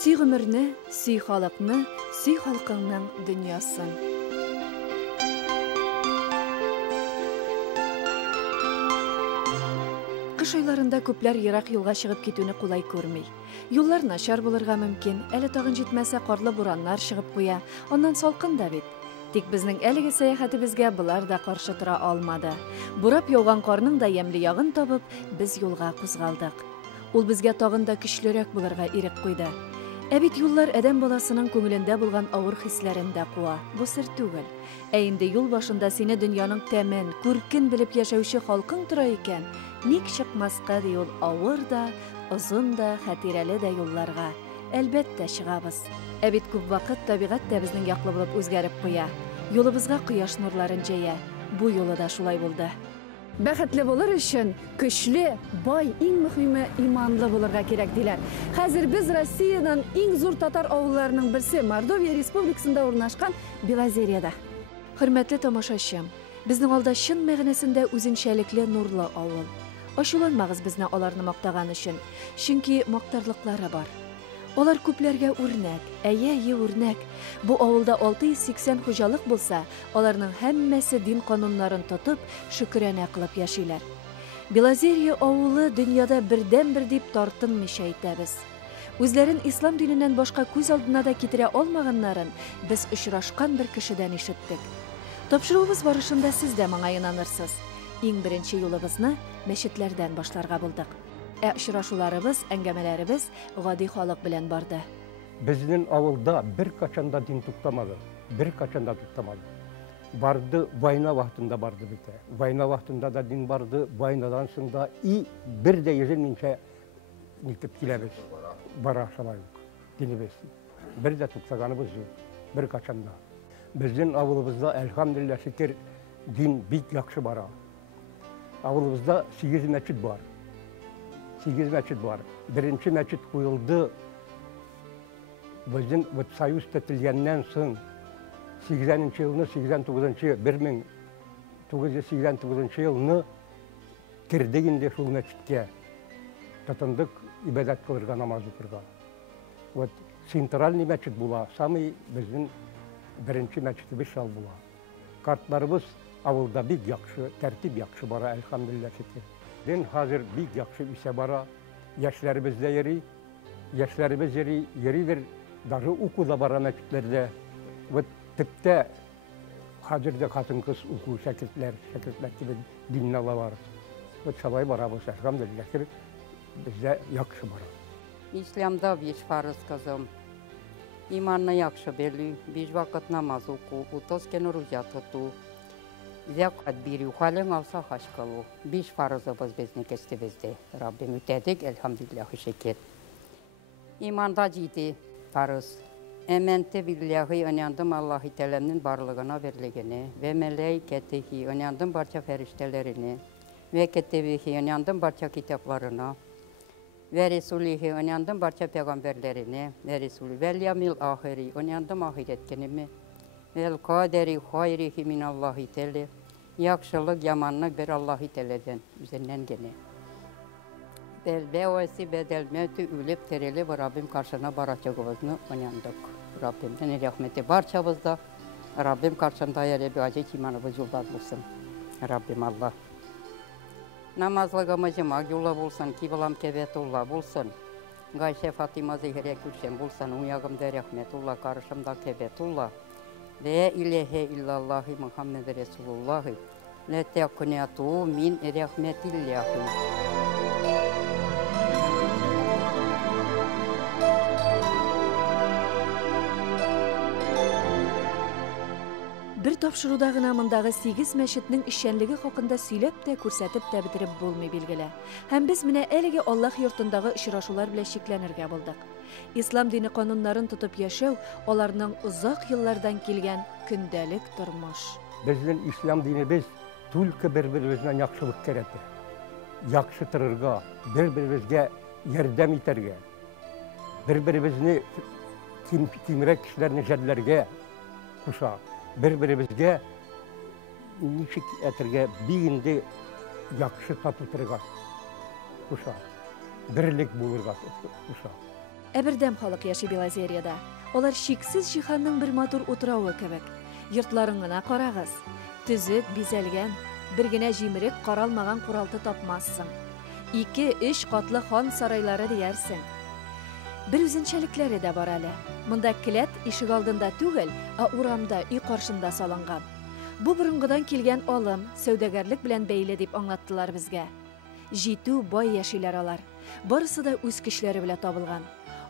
Сүй гомерне, сүй халыкны, сүй халкыңның дөньясын. Кыш айларында күпләр ерак юлга чыгып китүне кулай күрми. Юллар начар булырга мөмкин, әле тагын җитмәсә карлы бураннар чыгып куя, аннан салкын да бит. Тик безнең әлеге сәяхәтебезгә булар да каршы тора алмады. Бурап яуган карның да ямьле ягын табып, без юлга кузгалдык. Ул безгә тагын да көчлерәк булырга ирек куйды. Ә бит юллар адәм баласының күңелендә булган авыр хисләрен дә куа. Бу сер түгел. Ә инде юл башында сине дөньяның тәмен, күркен белеп яшәүче халкың тора икән, ник чыкмаска ди ул авыр да, озын да, хәтирәле дә юлларга. Әлбәттә чыгабыз. Ә бит күп вакыт табигать та безнең яклы булып үзгәреп куя. Юлыбызга кояш нурларын җәя. Бу юлы да шулай булды. Бәхетле булыр өчен көчле, бай, иң мөһиме иманлы булырга кирәк диләр. Хәзер без Россиянең иң зур татар авылларының берсе Мордовия Республикасында урнашкан Белозерьеда. Хөрмәтле тамашачым, безнең алда чын мәгънәсендә үзенчәлекле нурлы авыл. Ачуланмагыз безне аларны мактаган өчен, чөнки мактарлыклары бар. Олар күпләргә үрнәк, әйе үрнәк. Бу авылда 680 хуҗалык булса, аларның һәммәсе дин кануннарын тотып, шөкранә кылып яшиләр. Белозерье авылы дөньяда бердән-бер дип тартынмыйча әйтәбез. Үзләрен ислам диненнән башка күз алдына да китерә алмаганнарын без очрашкан бер кешедән ишеттек. Тапшыруыбыз барышында сез дә моңа инанырсыз. Иң беренче юлыбызны мәчетләрдән башларга булдык. Ә очрашуларыбыз, әңгәмәләребез гади халык белән барды. Безнең авылда бер качанда дин туктамады. Барды война вакытында барды бите. Война вакытында да дин барды, войнадан соң да и бер дә ежелничә нитеп киләбез. Бара шулай динебез. Бер дә туктаганыбыз юк. Бер качанда. Безнең авылыбызда әлхәмдүлилләh шөкер дин бик яхшы бара. Авылыбызда 8 мәчет бар. 8 мәчет бар. Беренче мәчет куелды. Безнең союз төзелгәннән соң 80нче елны, 1989 елны кирдек инде шул мәчеткә. Тотындык ибадат кылырга, намаз укырга. Вот центральный мәчет була, самый безнең беренче мәчетебез шул була. Картларыбыз авылда бик яхшы, тәртип яхшы бара, әлхәмдүлилләh шөкер. Дин хәзер бик яхшы исә бара. Яшьләребез дә йөри, яшьләребез йөридер, даже укуда бара мәчетләрдә. Вот типтә хәзердә хатын-кыз уку шәкертләр кебек динне алалар. Вот шулай барабыз, әлхәмдүлилләh, бездә яхшы бара. İslam'da 5 farz kızım. İmanını yaxşı beli, 5 vakit namaz oku, 30 gün roza tutu. Zekat biri, halin alsa haş kılı. 5 farzımız bizning kestimizde. Rabbim ötedik, elhamdülillah şükür. İmanda ciddi farz. Emente billahi inandım Allahi Teala'nın varlığına verilgeni ve melaiketihi inandım barcha feriştelerini ve ketebihi inandım barcha kitaplarına ve Resulihi inandım barcha peygamberlerine ve Resulü vel yamil ahiri inandım ahiret gününe vel kaderi hayrihi min Allahi Teala yaxşılık yamanlık bir Allahi Teala'dan üzerinden gene. Belbevesi bedelmeti ölüp terili ve Rabbim karşına baracağımızı inandık. Rabbimden rahmeti barçamızda. Rabbim karşında yere acayip imanımız yolda bulsun. Rabbim Allah. Namazlığımız yolda bulsun, kiblam kebetullah bulsun. Gayşe Fatıma Zehre Gülşen bulsun, uyağımda rahmetullah, karşımda kebetullah. La ilahe illallahi Muhammed Resulullahi. La tekuniyatu min rahmetillahi. Bir тапшыруда гына мондагы 8 мәчетнең ишәнлеге хакында сөйләп тә күрсәтеп тә бетереп булмый билгеле. Һәм без менә әлеге Аллаһ йортындагы очрашулар белән шикләнергә булдык. Ислам дине кануннарын тотып яшәү аларның узак еллардан килгән көндәлек тормыш. Безнең ислам динебез түлке бер-беребезне яхшылык кирәтә. Яхшы торырга, бер-беребезгә ярдәм итәргә. Бер-беребезне кимрәк кешеләрне җәрләргә куша. Bir-biribizge nişik etirge biginde yakşı tatlı tırga kuşa. Birlik bulurga kuşa. Әбердәм халык яши Белозерьеда. Олар шиксез җиһанның бер матур утравы кебек. Йортларын гына карагыз. Төзек, бизәлгән, бер генә җимерек каралмаган куралты тапмассың. 2-3 катлы хан сарайлары диярсең. Бер үзенчәлекләре дә бар әле. Монда келәт ишек алдында түгел, урамда, үй каршында салынган. Бу борынгыдан килгән алым, сәүдәгәрлек белән бәйле дип аңлаттылар безгә. Җитү бай яшиләр алар. Барысы да үз көчләре белән табылган.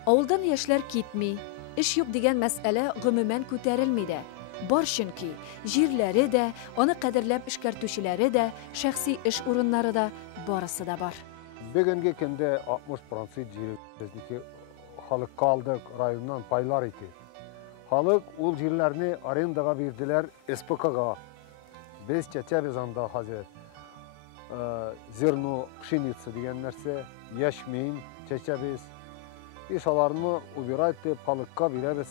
Авылдан яшьләр китми, эш юк дигән мәсьәлә гомумән күтәрелми дә. Бар чөнки җирләре дә, аны кадерләп эшкәртүчеләре дә, шәхси эш урыннары да, барысы да бар. Бүгенге көндә 60% җиребезнеке халыкка алдык, районнан пайлар ите. Халык ул җирләрне арендага бирделәр СПКга. Без чәчәбез анда хәзер. Зерно, пшеница дигән нәрсә, яшмин чәчәбез. Ишаларны убирать итеп халыкка бирәбез.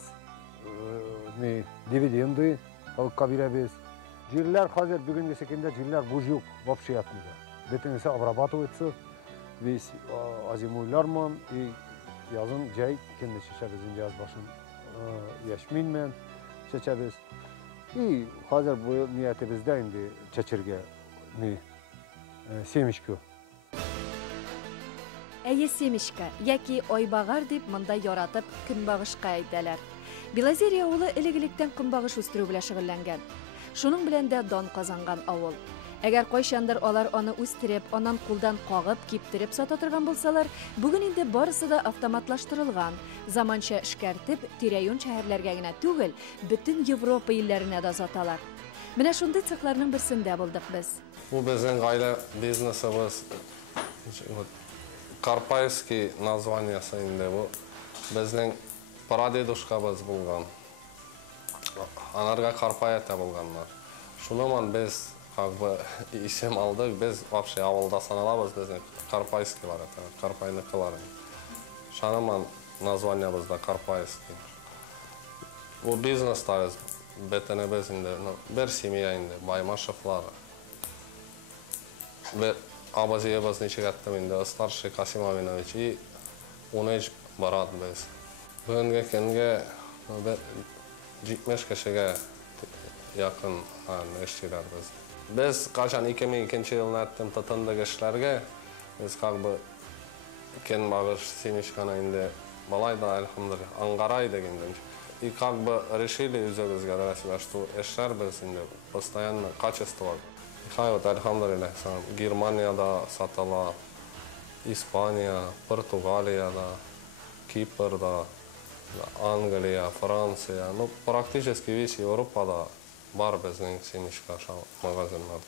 Дивиденды халыкка бирәбез. Җирләр хәзер бүгенге секендә җирләр буш юк, вообще ятмыйда. Бөтенесе обрабатывается. Весь азимуйларман и язын җәй кенде чәчәбез инде яз башын. Яшмин мен чәчәбез. И хәзер бу ниятебездә инде чәчәргә семечко. Әйе семечка, яки айбагар дип монда яратып көнбагышка әйтәләр. Белозерье авылы элек-электән көнбагыш үстерү белән шөгыльләнгән. Шуның белән дә дан казанган авыл. Әгәр кайчандыр алар аны үстереп, аннан кулдан кагып, киптереп сата торган булсалар, бүген инде барысы да автоматлаштырылган. Заманча эшкәртеп, тирә-юн шәһәрләргә генә түгел, бөтен Европа илләренә дә саталар. Менә шундый цехларның берсендә булдык без. Бу безнең гаилә бизнесыбыз. Карпайский названиясы инде бу. Безнең прадедушкабыз булган. Анарга Карпаята булганнар. Шуныман без как бы исем алдык, без вообще авылда саналабыз, безнең Карпайскийлар, Карпайныкылар. Шаныман названиябызда Карпайский. Бу бизнестагыз бетенебез инде, бер семья инде, Баймашевлар. Бер абазиябыз ничек әттем инде, старший Касим Аминович и унеж барат без. Бүгенге көнгә 70 кешегә якын эшчеләр без. Без качан 2002 елда әттем тотындык эшләргә, без как бы кен багыш семечканы инде балай да әлхәмдүлилләх аңгарай дигәндән. И как бы решили үзебезгә дә что эшләр без инде постоянно качество. Хайот әлхәмдүлилләх, Германияда сатыла, Испания, Португалияда, Кипрда, Англия, Франция, ну практически весь Европада бар безнең семечка магазиннар.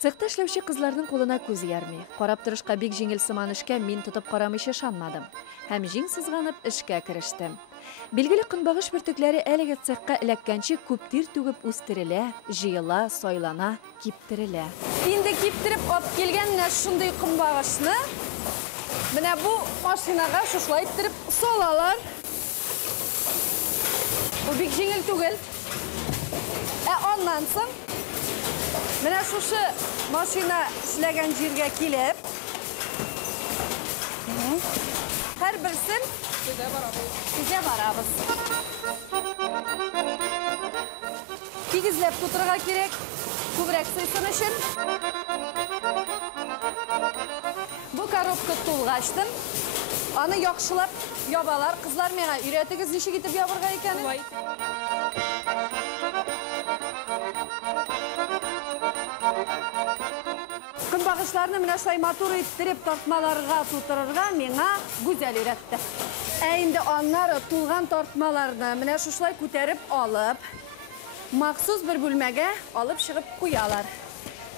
Цехта эшләүче кызларның кулына күз ярмый. Карап торышка бик җиңел сыман эшкә мин тотып карамыйча шанмадым. Һәм җиң сызганып эшкә керештем. Билгеле көнбагыш бөртекләре әлеге цехка эләккәнче күп тир түгеп үстерелә, җыела, сайлана, киптерелә. Инде киптереп алып килгәннәр шундый көнбагышны менә бу машинага шушлай иттереп салалар. Бу бик җиңел түгел. Аннан соң менә шушы машина эшләгән җиргә килеп, һәр берсен Тизә барабыз. Тигезләп тутырга кирәк, күбрәк сыйсын өчен. Бу коробка тулгачтын. Аны яхшылап ябалар. Кызлар миңа өйрәтегез ничек итеп ябырга икәнен. Көнбагышларны менә шулай матур иттереп тартмаларга тутырырга миңа гүзәл өйрәтте. Инде аннары тулган тартмаларны менә шулай күтәреп алып, махсус бер бүлмәгә алып чыгып куялар.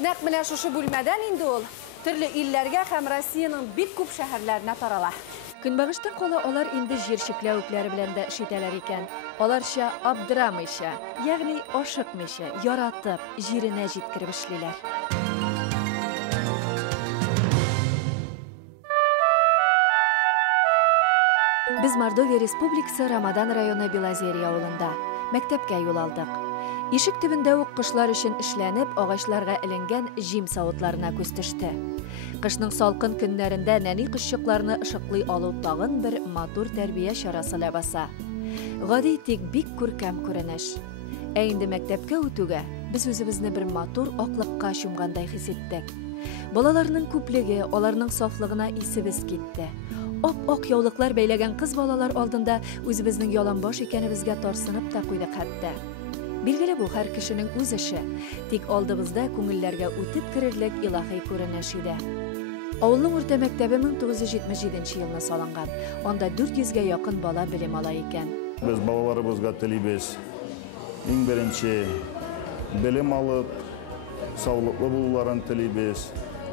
Нәкъ менә шушы бүлмәдән инде ул төрле илләргә һәм Россиянең бик күп шәһәрләренә тарала. Көнбагыштан кала алар инде җир чикләүкләре белән дә эшитәләр икән. Аларча абдырамыйча, ягъни ашыкмыйча, яратып, җиренә җиткереп эшлиләр. Без Мордовия Республикасы Рамадан районы Белозерье авылында мәктәпкә юл алдык. Ишек төбендә үк кышлар өчен эшләнеп, агачларга эленгән җим савытларына күз төште. Кышның салкын көннәрендә нәни кызчыкларны ышыклый алу тагын бер матур тәрбия чарасы ләбаса. Гади тик бик күркәм күренеш. Ә инде мәктәпкә үтүгә без үзебезне бер матур аклыкка чумгандай хис иттек. Балаларның күплеге, аларның сафлыгына исебез китте. Ап-ак яулыклар бәйләгән кыз балалар алдында үзебезнең яланбаш икәнебезгә тарсынып та куйдык хәтта. Билгеле бу һәр кешенең үз эше, тик алдыбызда күңелләргә үтеп керерлек илаһи күренеш иде. Авылның урта мәктәбе 1977 елны салынган. Анда 400-гә якын бала белем ала икән. Без балаларыбызга телибез. Иң беренче белем алып, саулыклы булуларын телибез.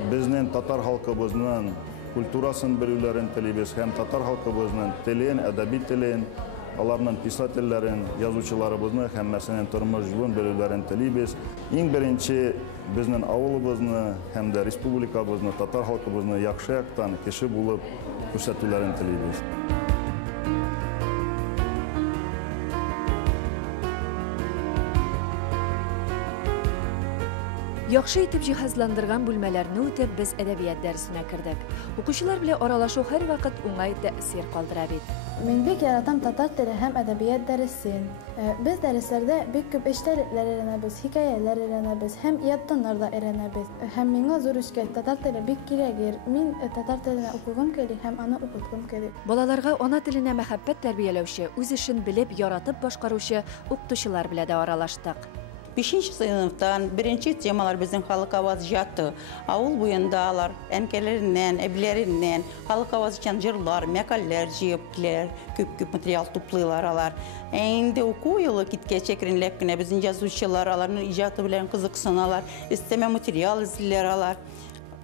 Безнең татар халкыбызның культурасын белүләрен телибез һәм татар халкыбызның телен, әдәби телен, аларның писательләрен, язучыларыбызны һәммәсенең тормыш юлын белүләрен телибез. Иң беренче безнең авылыбызны һәм дә республикабызны, татар халкыбызны яхшы яктан кеше булып күрсәтүләрен телибез. Яхшы итеп җиһазландырган бүлмәләрне үтеп, без әдәбият дәресенә кердек. Укучылар белән аралашу һәр вакыт уңай тәэсир калдыра бит. Мин бик яратам татар теле һәм әдәбият дәресен. Без дәресләрдә бик күп эчтәлекләр өйрәнәбез, хикәяләр өйрәнәбез һәм ияттаннар да өйрәнәбез. Һәм миңа зур эшкә татар теле бик кирәгер. Мин татар теленә укыгым килә һәм аны укытқым килә. Балаларга ана теленә мәхәббәт тәрбияләүче, үз эшен белеп, яратып башкаручы укытучылар белән дә аралаштык. 5-нче сыйныфтан беренче темалар безнең халык аваз жаты. Авыл буендалар, әнкәләреннән, әбиләреннән халык аваз өчен җырлар, мәкаләләр җыеп киләләр, күп материал туплыйлар алар. Инде уку елы киткәч әкренләп кенә безнең язучылар аларның иҗаты белән кызыксыналар, өстәмә материал эзлиләр алар.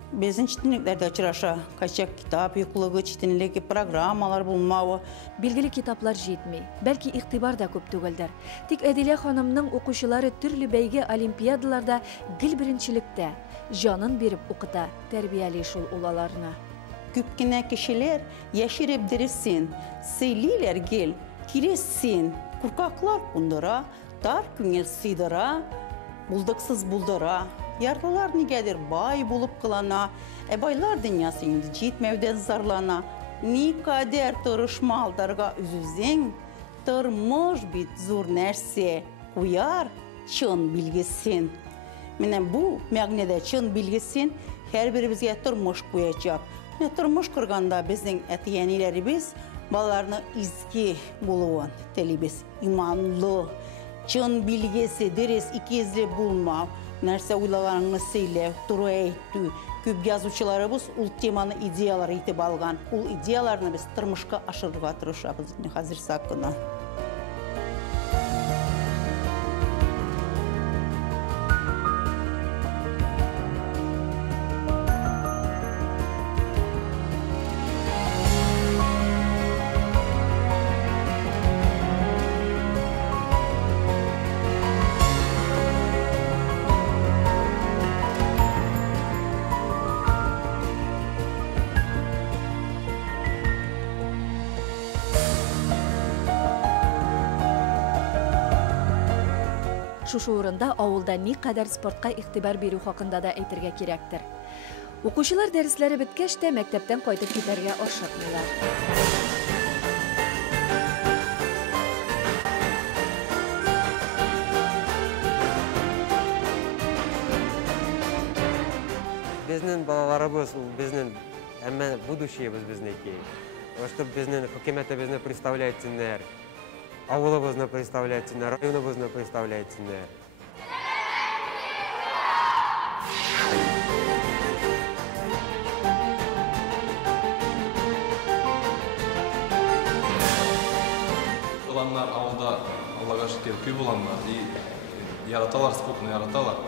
Безнең читенлекләрдә очраша, качак китап юклыгы, читенлек программалар булмавы. Билгеле китаплар җитми, бәлки игътибар да күп түгелдер. Тик Әдилә ханымның укучылары төрле бәйге олимпиадаларда гел беренчелектә җанын биреп укыта, тәрбияли шул улаларны. Күп кенә кешеләр яшереп дәресен, сөйлиләр гел, киресен, куркаклар кундыра, тар күңел сыйдыра, булдыксыз булдыра. Ярлылар нигәдер бай булып кылана, байлар дөньясы инде җитмәүдән зарлана. Никадәр тырышмалдарга үзүзең, тормыш бит зур нәрсә, куяр чын билгесен. Менә бу мәгънәдә чын билгесен һәрберебезгә тормыш куячак. Тормыш кырганда безнең әтиәниләребез балаларны изге булуын телибез, иманлы, чын билгесе, дөрес икезле булмау. Нәрсә уйлаганыңны сөйләү, туры әйтү. Күп язучыларыбыз ул теманы идеялар итеп алган. Ул идеяларны без тормышка ашырырга тырышабыз хәзер сакына. Шушы урында авылда ни кадәр спортка игътибар бирү хакында да әйтергә кирәктер. Укучылар дәресләре беткәч тә мәктәптән кайтып китәргә ашыкмыйлар. Безнең балаларыбыз, безнең әмма будущебез безнеки. Чтобы безнең хөкүмәтебезне представляйтсеннәр. Авылыбызны представляйтсеннәр, районыбызны представляйтсеннәр. Уланнар авылда, Аллага шөкер, күп уланнар. И яраталар, спортны яраталар.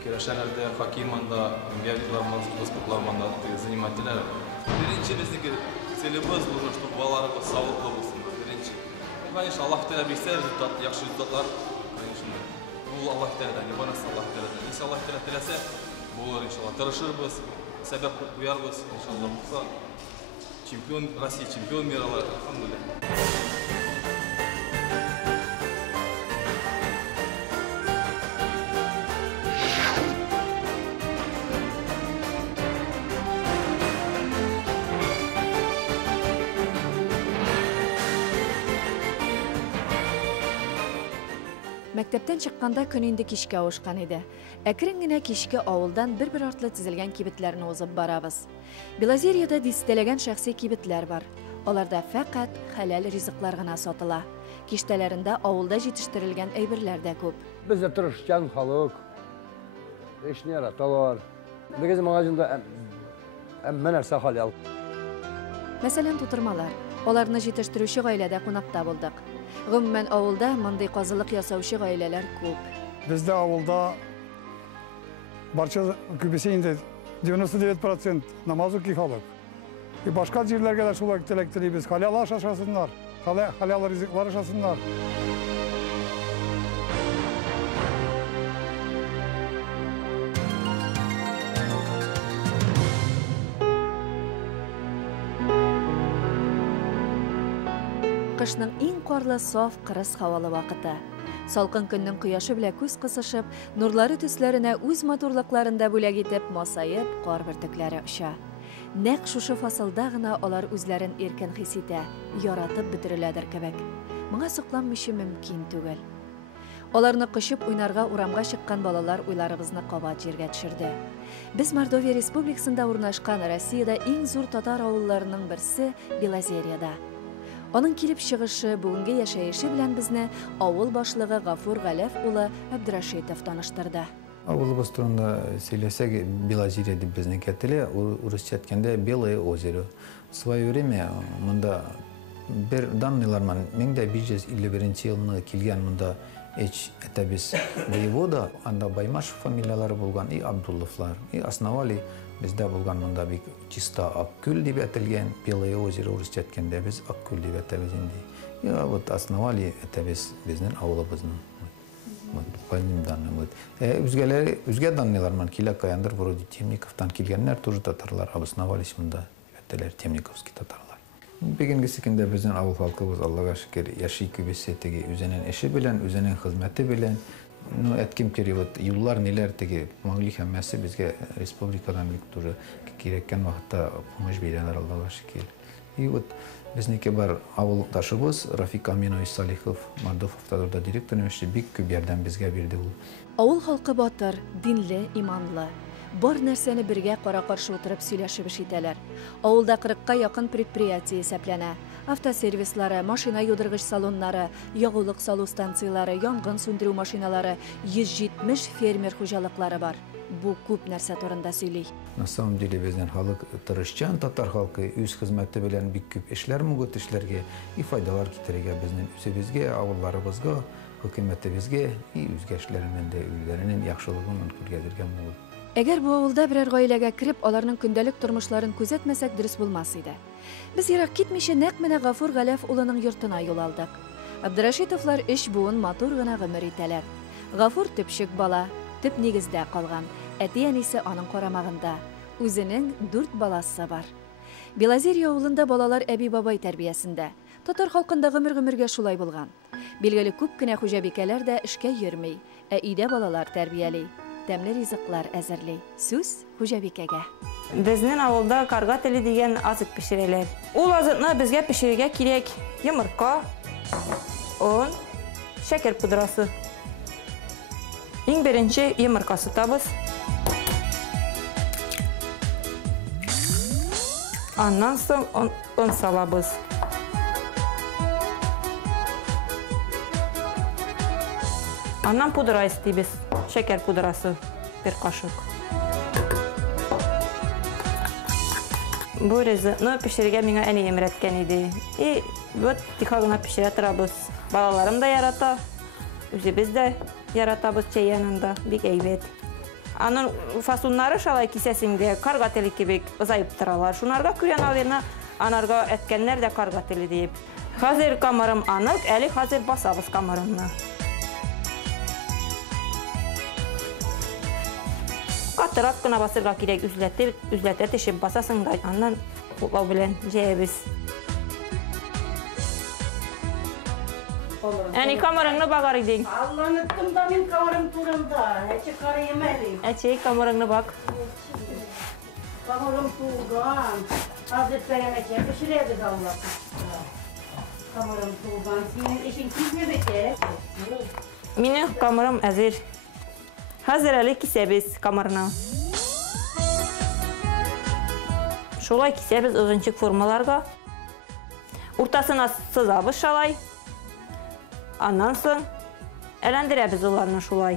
Керәшәләрдә, хоккейманда, гәүдәләрмән, спортларманда занимательләр. Беренче безнең целебез булган, чтобы балаларыбыз саулыклы булсын. Конечно, Аллах Тәала бирсә результат, яхшы результатлар, конечно. Бу Аллах Тәаләдән, не барасы Аллах Тәаләдән. Если Аллах Тәала теләсә, булыр иншалла. Тырышырбыз, сәбәп куярбыз, иншалла. Булса, чемпион России, чемпион мира, алхамдулилlah. Мәктәптән чыкканда көн инде кичкә авышкан иде. Әкрен генә кичке авылдан бер-бер артлы тизелгән кибетләрне узып барабыз. Белозерьеда дистәләгән шәхси кибетләр бар. Аларда фәкать хәләл ризыклар гына сатыла. Киштәләрендә авылда җитештерелгән әйберләр дә күп. Без дә тырышчан халык. Эшне яраталар. Бигез магазинда әммә нәрсә хәлал. Мәсәлән, тутырмалар. Аларны җитештерүче гаиләдә кунакта булдык. Гомумән авылда мондый казылык ясаучы гаиләләр күп. Бездә авылда барча күбесе инде 99% намаз укый халык. И башка җирләргә дә шулай теләк телибез. Халал ашашасыннар, халал ризыклар ашасыннар. Кышның иң карлы саф кырыс һавалы вакыты. Салкын көннең кояшы белән күз кысышып, нурлары төсләренә үз матурлыкларында бүләк итеп, масаеп, кар бөртекләре оча. Нәкъ шушы фасылда гына алар үзләрен иркен хис итә, яратып бетереләдер кебек. Моңа сокланмыйча мөмкин түгел. Аларны кычып уйнарга урамга чыккан балалар уйларыбызны кабат җиргә төшерде. Без Мордовия Республикасында урнашкан Россиядә иң зур татар авылларының берсе Белозерьеда. Аның килеп чыгышы, бүгенге яшәеше белән безне авыл башлыгы Гафур Галәф улы Абдрашитов таныштырды. Авылыбыз турында сөйләсәк, Белозерье дип безне кәтелә, урысча әйткәндә Белое озеро. В свое время монда бер данныйларман 1551 елны килгән монда әтәбез воевода, анда Баймашев фамилиялары булган, и Абдулловлар, и основали бездә булган монда бик чиста Аккүл дип әтелгән, Белое озеро урысча әйткәндә без Аккүл дип әтәбез инде. Я вот основали әтәбез безнең авылыбызны. Поймем данные. Үзгә данныйларман килә каяндыр вроде Темниковтан килгәннәр тоже татарлар обосновались монда, әтәләр Темниковский татарлар. Бүгенгесе көндә безнең авыл халкыбыз Аллага шөкер яши күбесе теге үзенең эше белән, үзенең хезмәте белән. Ну, әтким кери вот юллар неләр теге могли һәммәсе безгә республикадан бик тоже кирәккән вакытта помощь бирәләр Аллага шөкер. И вот безнеке бар авылдашыбыз Рафик Аминович Салихов Мордов автодорда директоры эше бик күп ярдәм безгә бирде ул. Авыл халкы батыр, динле, иманлы. Бар нәрсәне бергә кара-каршы утырып сөйләшеп эш итәләр. Авылда 40-ка якын предприятие исәпләнә. Автосервислары, машина юдыргыч салоннары, ягулык салу станциялары, янгын сүндерү машиналары, 170 фермер хуҗалыклары бар. Бу күп нәрсә турында сөйли. На самом деле безнең халык тырышчан татар халкы үз хезмәте белән бик күп эшләр мөгөт эшләргә и файдалар китерергә безнең үзебезгә, авылларыбызга, хөкүмәтебезгә и үзгә эшләреннән дә үзләренең яхшылыгын күргәзергә мөмкин. Әгәр бу авылда берәр гаиләгә кирип, аларның көндәлек тормышларын күзәтмәсәк дөрес булмас иде. Без ерак китмичә нәкъ менә Гафур Галәф улының йортына юл алдык. Абдрашитовлар эш буын матур гына гомер итәләр. Гафур төпчек бала, төп нигездә калган. Әти-әнисе аның карамагында. Үзенең 4 баласы бар. Белозерье авылында балалар әби-бабай тәрбиясендә. Татар халкында гомергә шулай булган. Билгеле күп кенә хуҗабикәләр дә эшкә йөрми, ә өйдә балалар тәрбияли. Тәмле ризыклар әзерли. Сүз хуҗабикәгә. Безнең авылда карга теле дигән азык пешерәләр. Ул азыкны безгә пешерергә кирәк йомырка, он, шәкәр пудрасы. Иң беренче йомырка сытабыз. Аннан соң он салабыз. Аннан пудра истибез. Шәкәр пудрасы, бер кашык. Бу ризыкны пешерергә миңа әни эмрәткән иде. И вот тихо гына пешерә торабыз. Балаларым да ярата, үзебез дә яратабыз чәй янында, бик әйбәт. Аның фасуннары шалай кисәсендә карга теле кебек озайып торалар. Шунарга күрә, наверное, анарга әткәннәр дә карга теле дип. Хәзер камырым анык, әле хәзер басабыз камырымны. Катырак кына басырга кирәк, үзләтә тешеп басасың да, аннан кутлау белән җәябез. Әни камырыңны багар идең. Алланы кымда мин камырым турында, әче карыйм әле. Әче камырыңны баг. Камырым туган, хәзер пәрәмәкә пешерәбез Аллаһ. Камырым туган, синең эшең кизме бетә? Мине камерам әзер. Хәзер әле кисәбез камерны. Шулай кисәбез озынчык формаларга. Уртасына сызабыз шалай. Аннан соң әләндерәбез уларны шулай.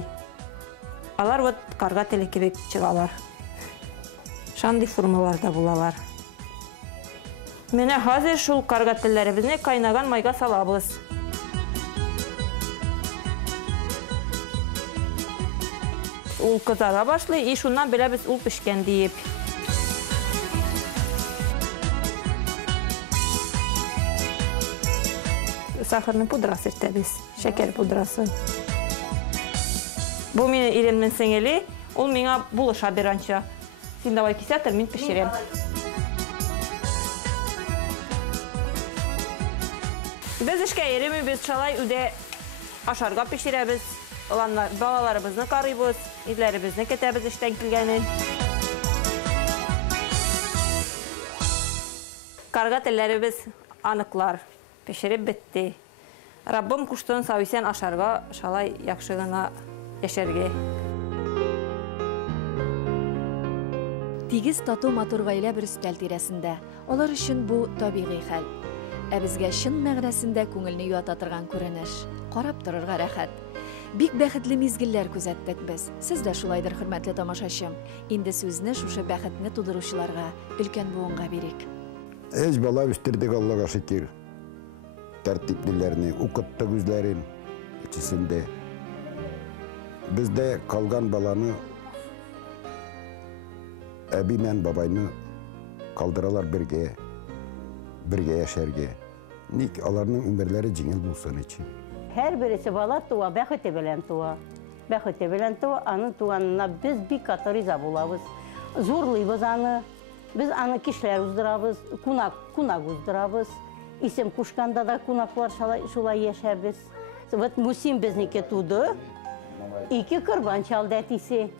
Алар вот карга теле кебек чыгалар. Шандый формаларда булалар. Менә хәзер шул карга телләребезне кайнаган майга салабыз. Ул кызара башлый, и шуннан беләбез ул пешкән диеп. Сахарны пудрасы сөртәбез, шәкәр пудрасы. Бу мине иремнең сеңеле, ул миңа булыша беранча. Син давай кисәтер, мин пешерәм. Без эшкә йөрмибез, шалай үдә ашарга пешерәбез. Балаларыбызны карыйбыз, ирләребезне көтәбез эштән килгәнен. Карга телләребез аныклар, пешереп бетте. Раббым куштан сау-исән ашарга, шалай яхшы гына яшәргә. Тигез тату матур гаилә бер өстәл тирәсендә. Алар өчен бу табигый хәл. Ә безгә чын мәгънәсендә күңелне юата торган күренеш. Карап торырга рәхәт. Бик бәхетле мизгелләр күзәттек без. Сез дә шулайдыр, хөрмәтле тамашачым. Инде сүзне шушы бәхетне тудыручыларга, өлкән буынга бирик. Эш бала үстердек, Аллага шөкер. Тәртиплеләрне, укыттык үзләрен ичисендә. Бездә калган баланы әби мен бабайны калдыралар бергә яшәргә. Ник аларның өмерләре җиңел булсын өчен. Her birisi bala tuva, bәхете белән туа. Бәхете белән туа, аның туганына biz бик каты риза булабыз. Зурлыйбыз аны. Biz аны кишләр уздырабыз, кунак уздырабыз. Исем кушканда да кунаклар шулай яшәбез. Вот Мусим безнеке туды. 2 кырбан чалды әтисе.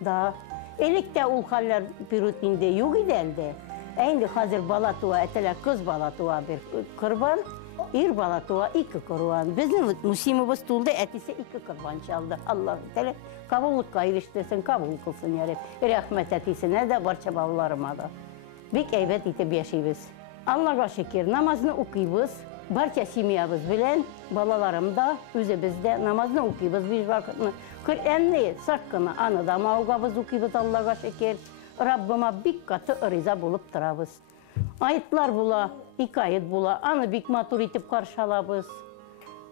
Да. Электә ул хәлләр бирүтендә юк иде әлдә. Әйнде хәзер бала туа, әтәлә кыз бала туа бер кырбан. Ир бала туа 2 кырбан. Безнең Мусимыбыз тулды, әтисе 2 кырбан чалды. Аллаһ тәлә кабуллыкка ирештесен, кабул кылсын яреп. Рәхмәт әтисенә дә, барча балаларыма да. Бик әйбәт итеп яшибез. Аллага шөкер, намазны укыйбыз. Барча семьябыз белән, балаларым да, үзебез дә намазны укыйбыз 5 вакытны. Коръәнне саккына аны да маугабыз укыйбыз, Аллага шөкер. Раббыма бик каты риза булып торабыз. Айтлар була, 2 айт була, аны бик матур итеп каршылабыз.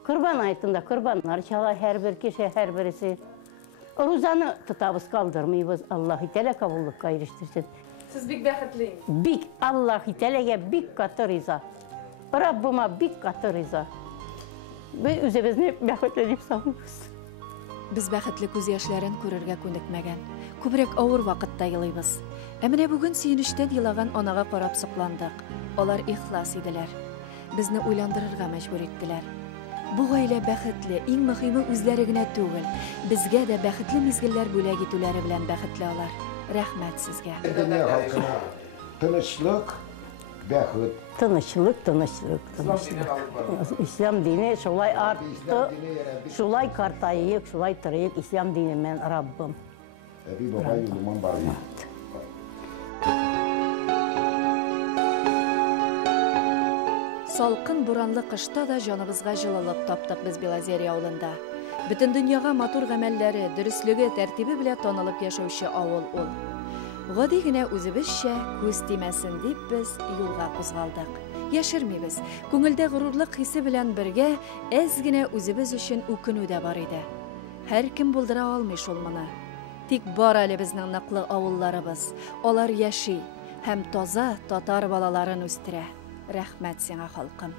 Кырбан айтында кырбаннар чала һәр бер кеше, һәр берсе. Рузаны тотабыз, калдырмыйбыз. Аллаһ тәлә кабуллыкка ирештирсен. Сез бик бәхетле. Бик Аллаһ тәләгә бик каты риза. Раббыма бик каты риза. Без үзебезне бәхетле дип саныйбыз. Без бәхетле күз яшьләрен күрергә күнекмәгән. Күбрәк авыр вакытта елыйбыз. Ә менә бүген сөенештән елаган анага карап сокландык. Алар ихлас иделәр. Безне уйландырырга мәҗбүр иттеләр. Бу гаилә бәхетле, иң мөһиме үзләре генә түгел. Безгә дә бәхетле мизгелләр бүләк итүләре белән бәхетле алар. Рәхмәт сезгә. Дөнья халкына тынычлык, бәхет. Тынычлык. Ислам дине шулай артты, шулай картайык, шулай тырыйк. Ислам дине мен Раббым. Әби бабай улыман барма. Салкын буранлы кышта да җаныбызга җылылык таптык без Белозерия авылында. Бөтен дөньяга матур гамәлләре, дөрестлеге, тәртибе белән танылып яшәүче авыл ул. Гади генә үзебезчә күз тимәсен дип без юлга кузгалдык. Яшермибез. Күңелдә горурлык хисе белән бергә әз генә үзебез өчен үкенү дә бар иде. Һәр кем булдыра алмый шул моны. Тик бар әле безнең ныклы авылларыбыз. Алар яши һәм таза татар балаларын үстерә. Рәхмәт сиңа халкым.